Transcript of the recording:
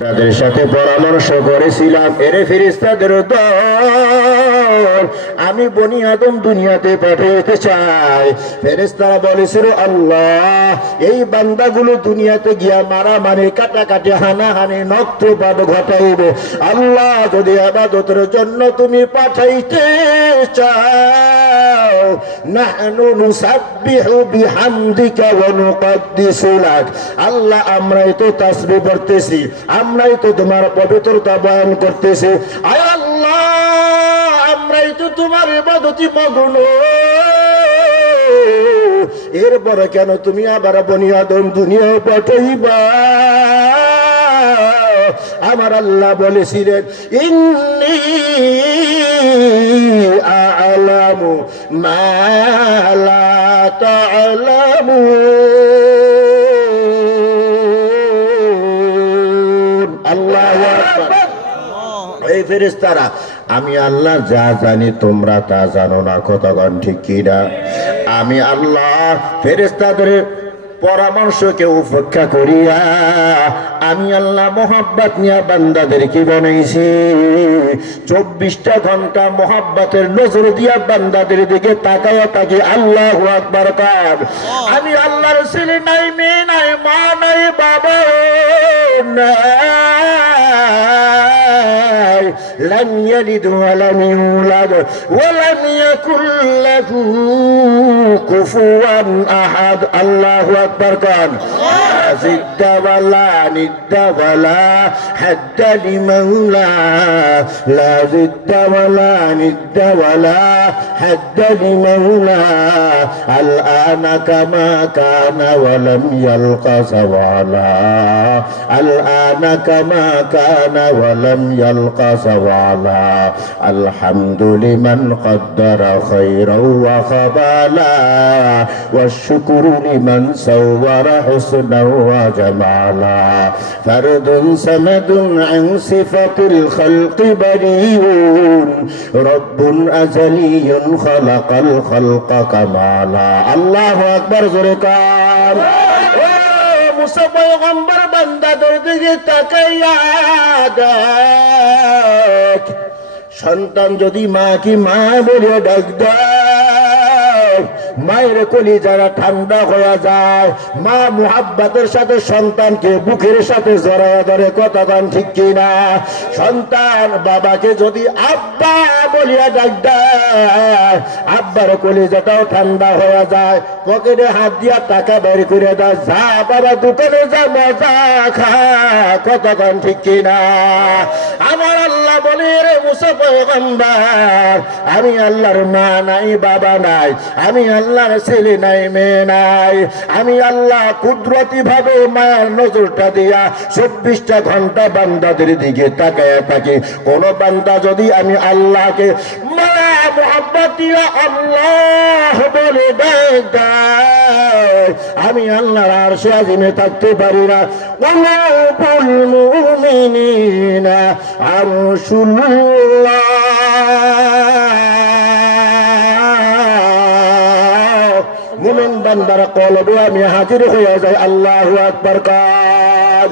তাদের সাথে পরামর্শ করেছিলাম, এরে ফেরেশতাদের দল, আমি বনি আদম দুনিয়াতে পাঠাতে চাই। ফেরেশতারা বলেছিল, আল্লাহ এই বান্দাগুলো দুনিয়াতে গিয়া মারামারি, কাটাকাটি, হানাহানি, নক্তপাত ঘটাইবে। আল্লাহ যদি ইবাদতের জন্য তুমি পাঠাইতে চাও, নাহনু নুসাব্বিহু বিহামদিকা ওয়া নুকদ্দিসু লাক। আল্লাহ আমরাই তো তাসবিহ পড়তেছি, আমরাই তো তোমার পবিত্রতা বয়ান করতেছি। আয় আল্লাহ, আমরাই তো তোমার ইবাদতে মগ্ন। এরপরে কেন তুমি আবার বনি আদম দুনিয়া পাঠাইবা? আমার আল্লাহ বলেছিলেন, ইন্নী আ'লামু মা লা তা'লামুন। আল্লাহু আকবার। এই ফেরেশতারা, আমি আল্লাহ যা জানি তোমরা তা জানো না। কতক্ষণ ঠিক কিনা? আমি আল্লাহ ফেরেশতাদের পরামর্শকে উপেক্ষা করিয়া আমি আল্লাহ মোহাব্বত নিয়ে বান্দাদেরকে বানাইছি। 24টা ঘন্টা মোহাব্বতের নজর দিয়া বান্দাদের দিকে তাকায়া তাকি আল্লাহু আকবার কার। আমি আল্লাহর ছেলে নাই, মেয়ে নাই, মা নাই, বাবা নাই, লাম ইয়ালিদ ওয়া লাম ইউলাদ ওয়া লাম ইয়াকুল লাহু কুফুয়ান আহাদ। আল্লাহু আকবার কান। লা জিদ্দা ওয়া লা নিদ্দা ওয়া লা হাদ্দা লিমাওলা, লা জিদ্দা ওয়া লা নিদ্দা ওয়া লা হাদ্দা লিমাওলা। আল আনা কামা কানা ওয়া লাম ইয়ালকা সাওয়ালা, আল আনা কামা কানা ওয়া লাম ইয়ালকা সাওয়ালা। আলহামদু লিমান কদ্দারা খায়রান ওয়া খাবালা, ওয়া শুকরু লিমান সাওয়ারা হুসনান ওয়া জামালা। ফারদুন সামাদুন আন সিফাতিল খালকি বারিউন, রব্বুন আযালিয়ুন খালাকাল খালকা কামালা। আল্লাহু আকবার। জোরে কার। মুসা পয়গম্বর বান্দাদের দিকে তাকাইয়া দেখ, সন্তান যদি মা কি মা বলে ডাক দেয়, মায়ের কলিজারা ঠান্ডা হয়ে যায়। মা মুহাব্বতের সাথে সন্তানকে বুকের সাথে জড়ায়া ধরে। কতক্ষণ ঠিক কিনা? সন্তান বাবাকে যদি আব্বা বলিয়া ডাক দেয়, আব্বার কলিজাটাও ঠান্ডা হয়ে যায়। পকেটে হাত দিয়া টাকা বের করে দেয়, যা বাবা দোকানে যা, মজা খা। কতক্ষণ ঠিক কিনা? আমার আল্লাহ বলে, রে মুসা পয়গম্বর, আমি আল্লাহর মা নাই, বাবা নাই, আমি আল্লাহর ছেলে নাই, মেয়ে নাই। আমি আল্লাহ কুদরতি ভাবে মায়ের নজরটা দিয়া 24টা ঘন্টা বান্দাদের দিকে তাকায় থাকি। কোন বান্দা যদি আমি আল্লাহকে মায়া মুহাব্বত দিয়া আল্লাহ বলে দেয়, আমি আল্লাহর আরশে আজিমে থাকতে পারি না। ওয়ালাকুল মুমিনিনা আরশুল্লাহ। মুমিন বান্দার কলবে আমি হাজির হয়ে যাই। আল্লাহু আকবার কান।